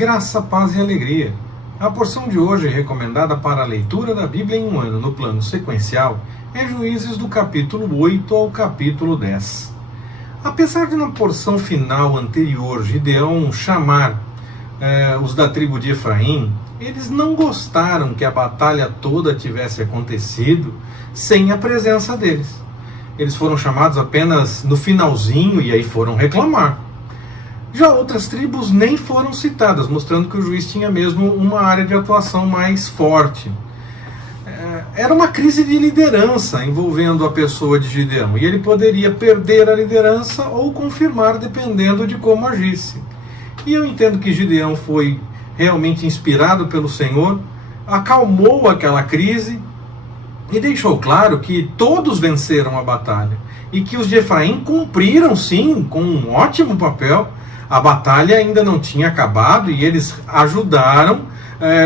Graça, paz e alegria. A porção de hoje recomendada para a leitura da Bíblia em um ano no plano sequencial é Juízes do capítulo 8 ao capítulo 10. Apesar de na porção final anterior Gideão chamar os da tribo de Efraim, eles não gostaram que a batalha toda tivesse acontecido sem a presença deles. Eles foram chamados apenas no finalzinho e aí foram reclamar. Já outras tribos nem foram citadas, mostrando que o juiz tinha mesmo uma área de atuação mais forte. Era uma crise de liderança envolvendo a pessoa de Gideão, e ele poderia perder a liderança ou confirmar, dependendo de como agisse. E eu entendo que Gideão foi realmente inspirado pelo Senhor, acalmou aquela crise e deixou claro que todos venceram a batalha, e que os de Efraim cumpriram sim, com um ótimo papel. A batalha ainda não tinha acabado e eles ajudaram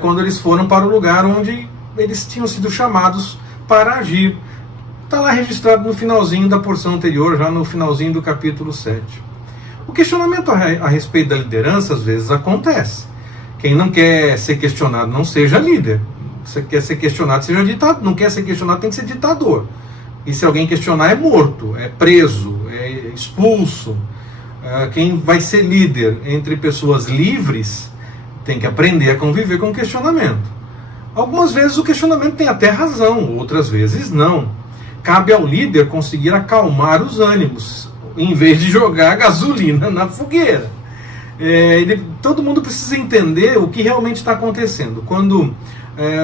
quando eles foram para o lugar onde eles tinham sido chamados para agir. Está lá registrado no finalzinho da porção anterior, já no finalzinho do capítulo 7. O questionamento a respeito da liderança às vezes acontece. Quem não quer ser questionado não seja líder. Você quer ser questionado, seja ditador. Não quer ser questionado, tem que ser ditador. E se alguém questionar, é morto, é preso, é expulso. Quem vai ser líder entre pessoas livres tem que aprender a conviver com o questionamento. Algumas vezes o questionamento tem até razão, outras vezes não. Cabe ao líder conseguir acalmar os ânimos, em vez de jogar gasolina na fogueira. Todo mundo precisa entender o que realmente está acontecendo. Quando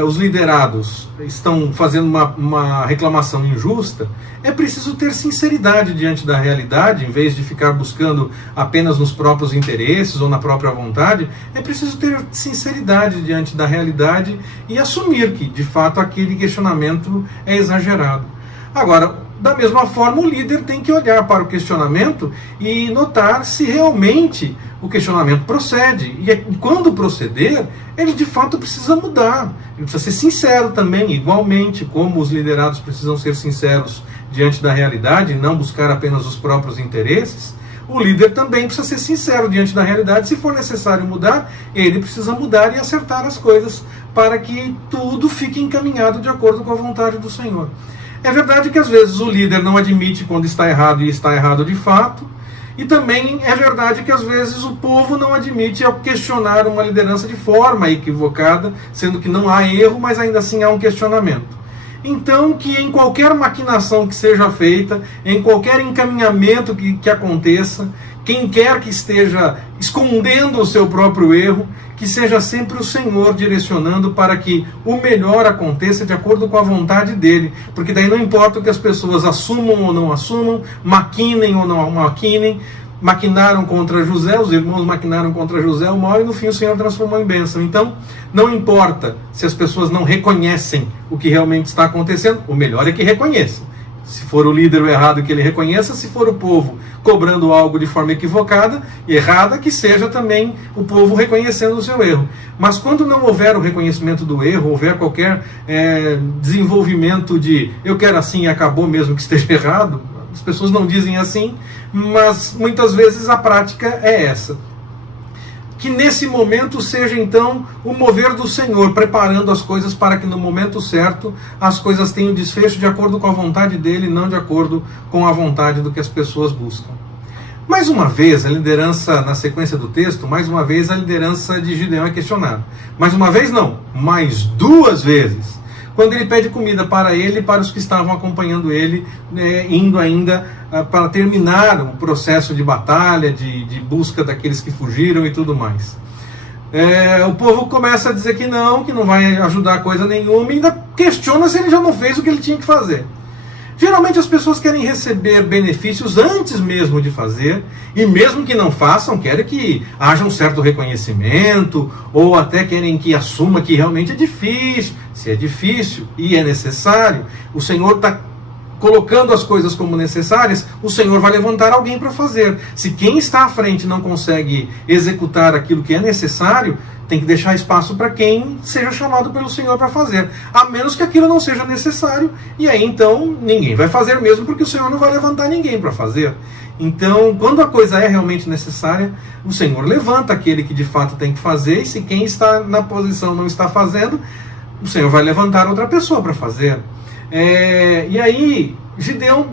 os liderados estão fazendo uma reclamação injusta, é preciso ter sinceridade diante da realidade, em vez de ficar buscando apenas nos próprios interesses ou na própria vontade. É preciso ter sinceridade diante da realidade e assumir que, de fato, aquele questionamento é exagerado. Agora, da mesma forma, o líder tem que olhar para o questionamento e notar se realmente o questionamento procede. E quando proceder, ele de fato precisa mudar. Ele precisa ser sincero também, igualmente como os liderados precisam ser sinceros diante da realidade e não buscar apenas os próprios interesses. O líder também precisa ser sincero diante da realidade. Se for necessário mudar, ele precisa mudar e acertar as coisas para que tudo fique encaminhado de acordo com a vontade do Senhor. É verdade que às vezes o líder não admite quando está errado e está errado de fato, e também é verdade que às vezes o povo não admite ao questionar uma liderança de forma equivocada, sendo que não há erro, mas ainda assim há um questionamento. Então, que em qualquer maquinação que seja feita, em qualquer encaminhamento que aconteça, quem quer que esteja escondendo o seu próprio erro, que seja sempre o Senhor direcionando para que o melhor aconteça de acordo com a vontade dele. Porque daí não importa o que as pessoas assumam ou não assumam, maquinem ou não maquinem. Maquinaram contra José, os irmãos maquinaram contra José o mal, e no fim o Senhor transformou em bênção. Então, não importa se as pessoas não reconhecem o que realmente está acontecendo, o melhor é que reconheçam. Se for o líder o errado, que ele reconheça. Se for o povo cobrando algo de forma equivocada e errada, que seja também o povo reconhecendo o seu erro. Mas quando não houver o reconhecimento do erro, houver qualquer desenvolvimento de eu quero assim e acabou mesmo que esteja errado, as pessoas não dizem assim, mas muitas vezes a prática é essa. Que nesse momento seja então o mover do Senhor, preparando as coisas para que no momento certo as coisas tenham desfecho de acordo com a vontade dele, não de acordo com a vontade do que as pessoas buscam. Mais uma vez, a liderança, na sequência do texto, mais uma vez a liderança de Gideão é questionada. Mais uma vez não, mais duas vezes. Quando ele pede comida para ele e para os que estavam acompanhando ele, indo ainda para terminar o processo de batalha, de busca daqueles que fugiram e tudo mais. O povo começa a dizer que não vai ajudar coisa nenhuma, e ainda questiona se ele já não fez o que ele tinha que fazer. Geralmente as pessoas querem receber benefícios antes mesmo de fazer, e mesmo que não façam, querem que haja um certo reconhecimento, ou até querem que assuma que realmente é difícil. Se é difícil e é necessário, o Senhor está colocando as coisas como necessárias, o Senhor vai levantar alguém para fazer. Se quem está à frente não consegue executar aquilo que é necessário, tem que deixar espaço para quem seja chamado pelo Senhor para fazer, a menos que aquilo não seja necessário, e aí então ninguém vai fazer mesmo, porque o Senhor não vai levantar ninguém para fazer. Então, quando a coisa é realmente necessária, o Senhor levanta aquele que de fato tem que fazer, e se quem está na posição não está fazendo, o Senhor vai levantar outra pessoa para fazer. E aí, Gideão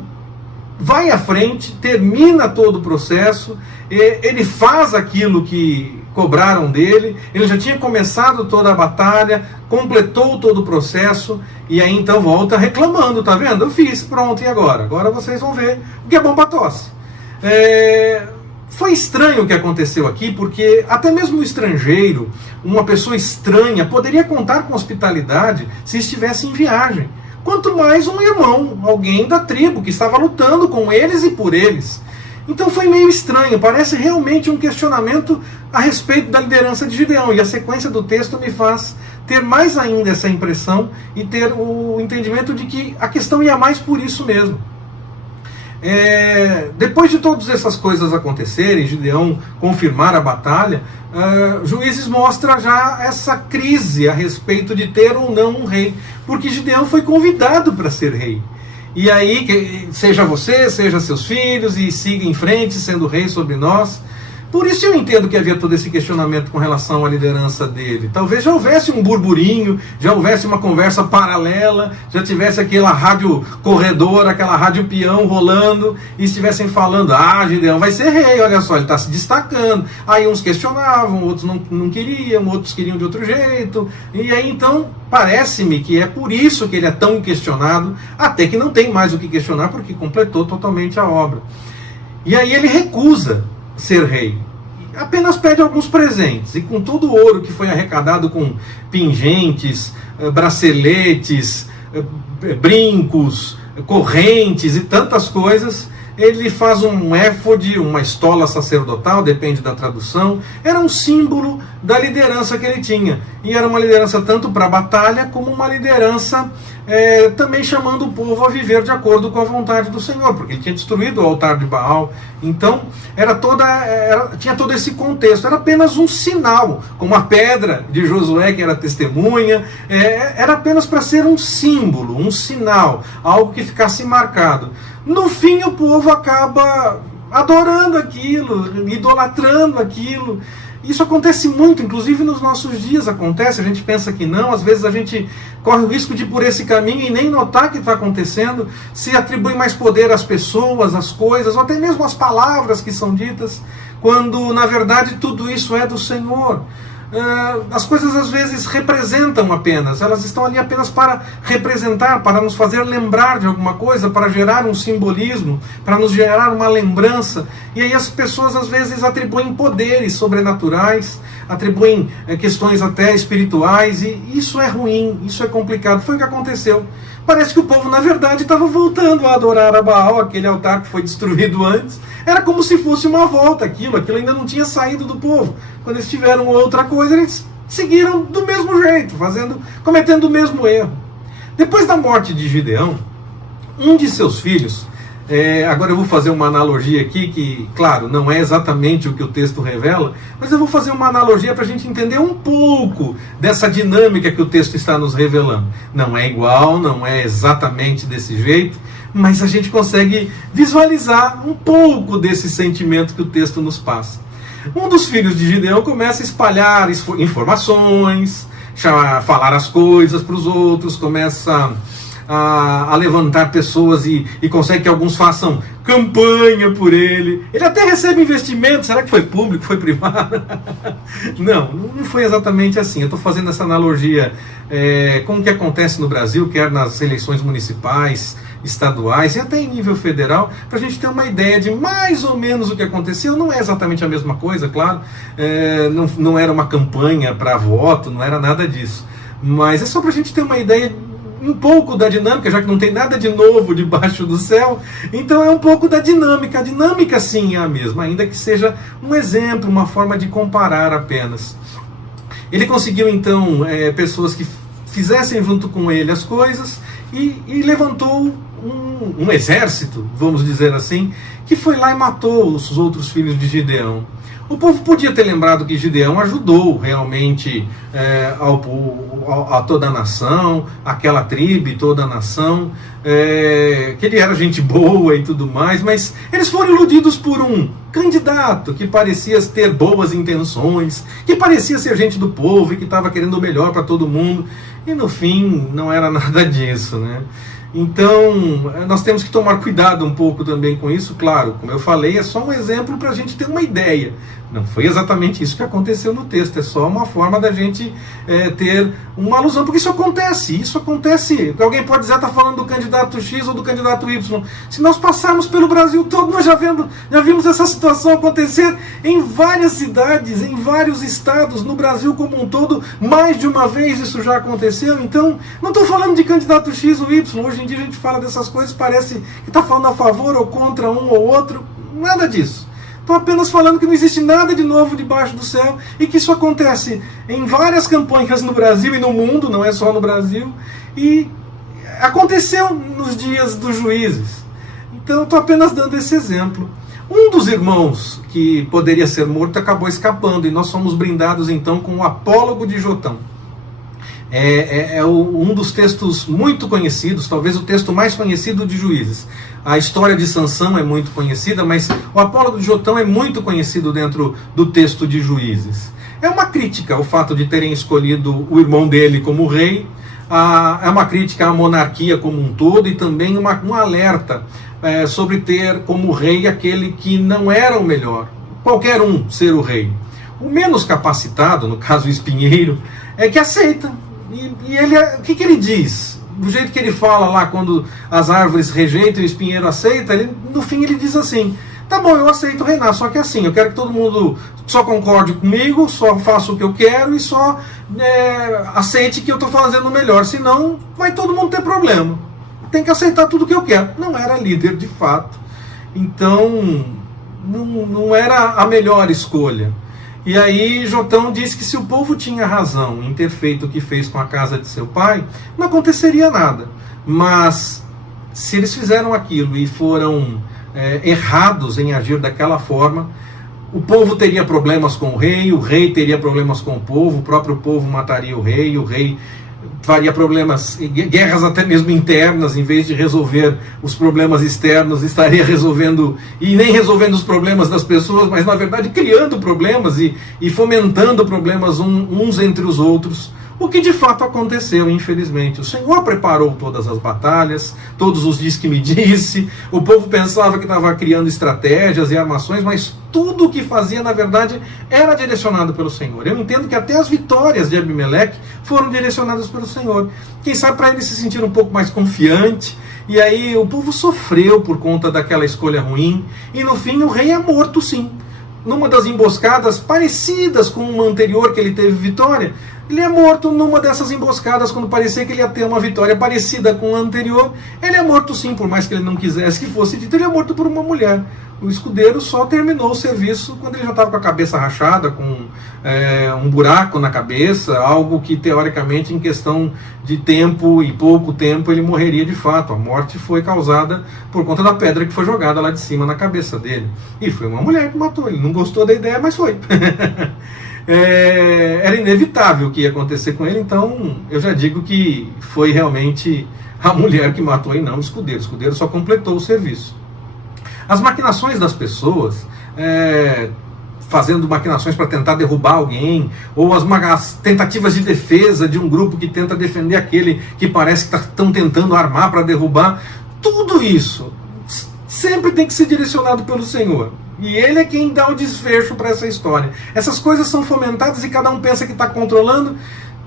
vai à frente, termina todo o processo, ele faz aquilo que cobraram dele, ele já tinha começado toda a batalha, completou todo o processo, e aí então volta reclamando, tá vendo? Eu fiz, pronto, e agora? Agora vocês vão ver o que é bom para tosse. Foi estranho o que aconteceu aqui, porque até mesmo o estrangeiro, uma pessoa estranha, poderia contar com hospitalidade se estivesse em viagem. Quanto mais um irmão, alguém da tribo que estava lutando com eles e por eles. Então foi meio estranho, parece realmente um questionamento a respeito da liderança de Gideão, e a sequência do texto me faz ter mais ainda essa impressão e ter o entendimento de que a questão ia mais por isso mesmo. Depois de todas essas coisas acontecerem, Gideão confirmar a batalha, Juízes mostra já essa crise a respeito de ter ou não um rei, porque Gideão foi convidado para ser rei. E aí, seja você, seja seus filhos, e siga em frente sendo rei sobre nós. Por isso eu entendo que havia todo esse questionamento com relação à liderança dele. Talvez já houvesse um burburinho, já houvesse uma conversa paralela, já tivesse aquela rádio corredor, aquela rádio peão rolando, e estivessem falando, Gideão vai ser rei, olha só, ele está se destacando. Aí uns questionavam, outros não queriam, outros queriam de outro jeito. E aí então, parece-me que é por isso que ele é tão questionado, até que não tem mais o que questionar, porque completou totalmente a obra. E aí ele recusa ser rei, apenas pede alguns presentes, e com todo o ouro que foi arrecadado com pingentes, braceletes, brincos, correntes e tantas coisas, ele faz um éfode, uma estola sacerdotal, depende da tradução. Era um símbolo da liderança que ele tinha, e era uma liderança tanto para a batalha, como uma liderança também chamando o povo a viver de acordo com a vontade do Senhor, porque ele tinha destruído o altar de Baal. Então tinha todo esse contexto. Era apenas um sinal, como a pedra de Josué, que era testemunha. Era apenas para ser um símbolo, um sinal, algo que ficasse marcado. No fim, o povo acaba adorando aquilo, idolatrando aquilo. Isso acontece muito, inclusive nos nossos dias acontece. A gente pensa que não, às vezes a gente corre o risco de ir por esse caminho e nem notar que está acontecendo, se atribui mais poder às pessoas, às coisas, ou até mesmo às palavras que são ditas, quando na verdade tudo isso é do Senhor. As coisas às vezes representam apenas, elas estão ali apenas para representar, para nos fazer lembrar de alguma coisa, para gerar um simbolismo, para nos gerar uma lembrança. E aí as pessoas às vezes atribuem poderes sobrenaturais, atribuem questões até espirituais, e isso é ruim, isso é complicado. Foi o que aconteceu. Parece que o povo, na verdade, estava voltando a adorar a Baal, aquele altar que foi destruído antes. Era como se fosse uma volta, aquilo ainda não tinha saído do povo. Quando eles tiveram outra coisa, eles seguiram do mesmo jeito, cometendo o mesmo erro. Depois da morte de Gideão, um de seus filhos, agora eu vou fazer uma analogia aqui, que, claro, não é exatamente o que o texto revela, mas eu vou fazer uma analogia para a gente entender um pouco dessa dinâmica que o texto está nos revelando. Não é igual, não é exatamente desse jeito, mas a gente consegue visualizar um pouco desse sentimento que o texto nos passa. Um dos filhos de Gideão começa a espalhar informações, falar as coisas para os outros, começa a levantar pessoas e consegue que alguns façam campanha por ele. Ele até recebe investimento. Será que foi público, foi privado? Não foi exatamente assim. Eu estou fazendo essa analogia com o que acontece no Brasil, quer nas eleições municipais, estaduais e até em nível federal, para a gente ter uma ideia de mais ou menos o que aconteceu. Não é exatamente a mesma coisa, claro, não era uma campanha para voto, não era nada disso, mas é só para a gente ter uma ideia um pouco da dinâmica, já que não tem nada de novo debaixo do céu. Então é um pouco da dinâmica. A dinâmica sim é a mesma, ainda que seja um exemplo, uma forma de comparar apenas. Ele conseguiu então pessoas que fizessem junto com ele as coisas, e levantou um exército, vamos dizer assim, que foi lá e matou os outros filhos de Gideão. O povo podia ter lembrado que Gideão ajudou realmente a toda a nação, aquela tribo, toda a nação, que ele era gente boa e tudo mais, mas eles foram iludidos por um candidato que parecia ter boas intenções, que parecia ser gente do povo e que estava querendo o melhor para todo mundo, e no fim não era nada disso, né? Então, nós temos que tomar cuidado um pouco também com isso. Claro, como eu falei, é só um exemplo para a gente ter uma ideia. Não foi exatamente isso que aconteceu no texto, é só uma forma da gente ter uma alusão, porque isso acontece. Alguém pode dizer, está falando do candidato X ou do candidato Y. Se nós passarmos pelo Brasil todo, nós já vimos essa situação acontecer em várias cidades, em vários estados, no Brasil como um todo, mais de uma vez isso já aconteceu. Então, não estou falando de candidato X ou Y, hoje em dia a gente fala dessas coisas, parece que está falando a favor ou contra um ou outro, nada disso. Estou apenas falando que não existe nada de novo debaixo do céu e que isso acontece em várias campanhas no Brasil e no mundo, não é só no Brasil, e aconteceu nos dias dos juízes. Então estou apenas dando esse exemplo. Um dos irmãos que poderia ser morto acabou escapando e nós fomos brindados então com o apólogo de Jotão. Um dos textos muito conhecidos, talvez o texto mais conhecido de Juízes. A história de Sansão é muito conhecida, mas o apólogo de Jotão é muito conhecido dentro do texto de Juízes. É uma crítica ao fato de terem escolhido o irmão dele como rei, é uma crítica à monarquia como um todo e também um alerta sobre ter como rei aquele que não era o melhor, qualquer um ser o rei. O menos capacitado, no caso o espinheiro, é que aceita. E ele, o que ele diz? Do jeito que ele fala lá, quando as árvores rejeitam e o espinheiro aceita, no fim ele diz assim, tá bom, eu aceito reinar, só que assim, eu quero que todo mundo só concorde comigo, só faça o que eu quero e só aceite que eu estou fazendo o melhor, senão vai todo mundo ter problema. Tem que aceitar tudo que eu quero. Não era líder de fato, então não era a melhor escolha. E aí Jotão disse que se o povo tinha razão em ter feito o que fez com a casa de seu pai, não aconteceria nada. Mas se eles fizeram aquilo e foram errados em agir daquela forma, o povo teria problemas com o rei teria problemas com o próprio povo mataria o rei faria problemas, guerras até mesmo internas, em vez de resolver os problemas externos, estaria resolvendo, e nem resolvendo os problemas das pessoas, mas na verdade criando problemas e fomentando problemas uns entre os outros, o que de fato aconteceu, infelizmente. O Senhor preparou todas as batalhas, todos os dias que me disse, o povo pensava que estava criando estratégias e armações, mas tudo o que fazia, na verdade, era direcionado pelo Senhor. Eu entendo que até as vitórias de Abimeleque foram direcionadas pelo Senhor. Quem sabe para ele se sentir um pouco mais confiante, e aí o povo sofreu por conta daquela escolha ruim, e no fim o rei é morto sim. Numa das emboscadas parecidas com uma anterior que ele teve vitória, ele é morto numa dessas emboscadas, quando parecia que ele ia ter uma vitória parecida com a anterior. Ele é morto sim, por mais que ele não quisesse que fosse dito, ele é morto por uma mulher. O escudeiro só terminou o serviço quando ele já estava com a cabeça rachada, com um buraco na cabeça, algo que teoricamente em questão de tempo e pouco tempo ele morreria de fato. A morte foi causada por conta da pedra que foi jogada lá de cima na cabeça dele. E foi uma mulher que matou, ele não gostou da ideia, mas foi. Era inevitável o que ia acontecer com ele, então eu já digo que foi realmente a mulher que matou e não o escudeiro. O escudeiro só completou o serviço. As maquinações das pessoas, fazendo maquinações para tentar derrubar alguém, ou as tentativas de defesa de um grupo que tenta defender aquele que parece que estão tentando armar para derrubar, tudo isso sempre tem que ser direcionado pelo Senhor. E Ele é quem dá o desfecho para essa história. Essas coisas são fomentadas e cada um pensa que está controlando,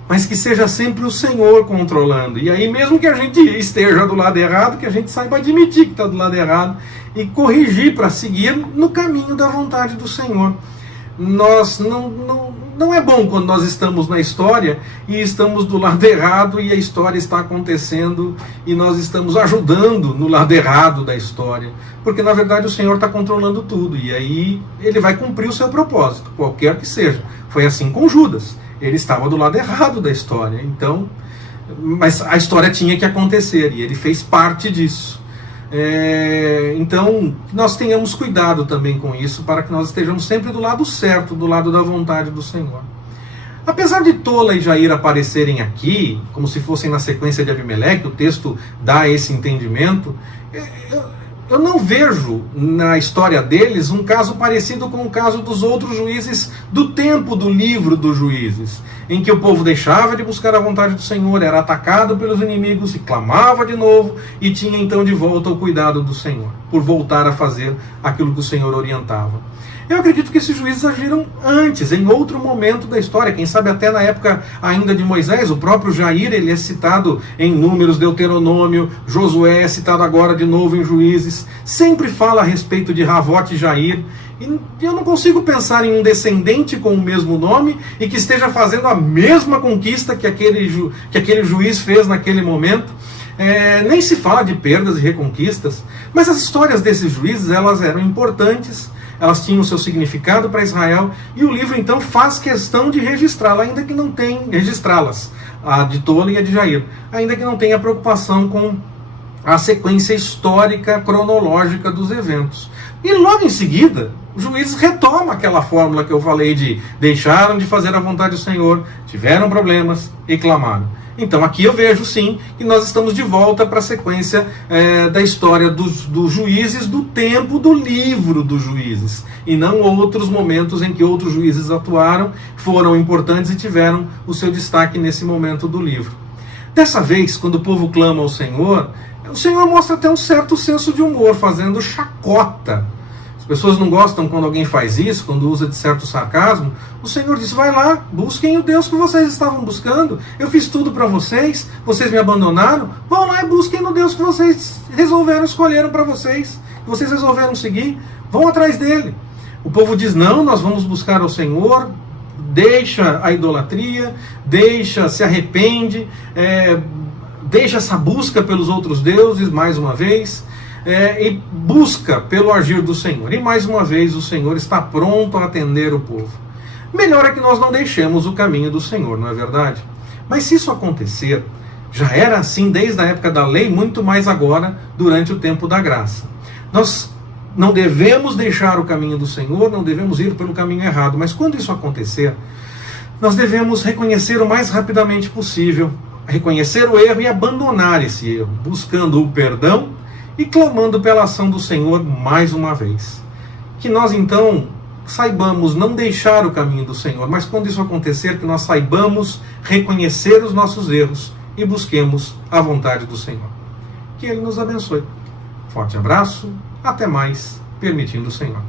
mas que seja sempre o Senhor controlando. E aí, mesmo que a gente esteja do lado errado, que a gente saiba admitir que está do lado errado e corrigir para seguir no caminho da vontade do Senhor. Nós não é bom quando nós estamos na história e estamos do lado errado e a história está acontecendo e nós estamos ajudando no lado errado da história, porque na verdade o Senhor está controlando tudo e aí Ele vai cumprir o seu propósito, qualquer que seja. Foi assim com Judas, ele estava do lado errado da história, então mas a história tinha que acontecer e ele fez parte disso. Então, nós tenhamos cuidado também com isso, para que nós estejamos sempre do lado certo, do lado da vontade do Senhor. Apesar de Tola e Jair aparecerem aqui, como se fossem na sequência de Abimeleque, o texto dá esse entendimento, eu não vejo na história deles um caso parecido com o caso dos outros juízes do tempo do livro dos juízes, em que o povo deixava de buscar a vontade do Senhor, era atacado pelos inimigos e clamava de novo e tinha então de volta o cuidado do Senhor, por voltar a fazer aquilo que o Senhor orientava. Eu acredito que esses juízes agiram antes, em outro momento da história, quem sabe até na época ainda de Moisés. O próprio Jair, ele é citado em Números, Deuteronômio, Josué é citado agora de novo em Juízes, sempre fala a respeito de Ravote e Jair, e eu não consigo pensar em um descendente com o mesmo nome e que esteja fazendo a mesma conquista que aquele juiz fez naquele momento. Nem se fala de perdas e reconquistas, mas as histórias desses juízes, elas eram importantes, elas tinham o seu significado para Israel, e o livro então faz questão de registrá-las, ainda que não tenha registrá-las, a de Tola e a de Jair, ainda que não tenha preocupação com a sequência histórica, cronológica dos eventos. E logo em seguida, o juiz retoma aquela fórmula que eu falei de deixaram de fazer a vontade do Senhor, tiveram problemas e clamaram. Então aqui eu vejo sim que nós estamos de volta para a sequência da história dos juízes do tempo do livro dos juízes, e não outros momentos em que outros juízes atuaram, foram importantes e tiveram o seu destaque nesse momento do livro. Dessa vez, quando o povo clama ao Senhor, o Senhor mostra até um certo senso de humor, fazendo chacota. As pessoas não gostam quando alguém faz isso, quando usa de certo sarcasmo. O Senhor diz: vai lá, busquem o Deus que vocês estavam buscando. Eu fiz tudo para vocês, vocês me abandonaram. Vão lá e busquem no Deus que vocês resolveram, escolheram para vocês, que vocês resolveram seguir. Vão atrás dele. O povo diz: não, nós vamos buscar ao Senhor. Deixa a idolatria, se arrepende, deixa essa busca pelos outros deuses mais uma vez. E busca pelo agir do Senhor. E mais uma vez o Senhor está pronto a atender o povo. Melhor é que nós não deixemos o caminho do Senhor, não é verdade? Mas se isso acontecer, já era assim desde a época da lei, muito mais agora, durante o tempo da graça. Nós não devemos deixar o caminho do Senhor, não devemos ir pelo caminho errado, mas quando isso acontecer, nós devemos reconhecer o mais rapidamente possível, reconhecer o erro e abandonar esse erro, buscando o perdão e clamando pela ação do Senhor mais uma vez. Que nós então saibamos não deixar o caminho do Senhor, mas quando isso acontecer, que nós saibamos reconhecer os nossos erros e busquemos a vontade do Senhor. Que Ele nos abençoe. Forte abraço, até mais, permitindo o Senhor.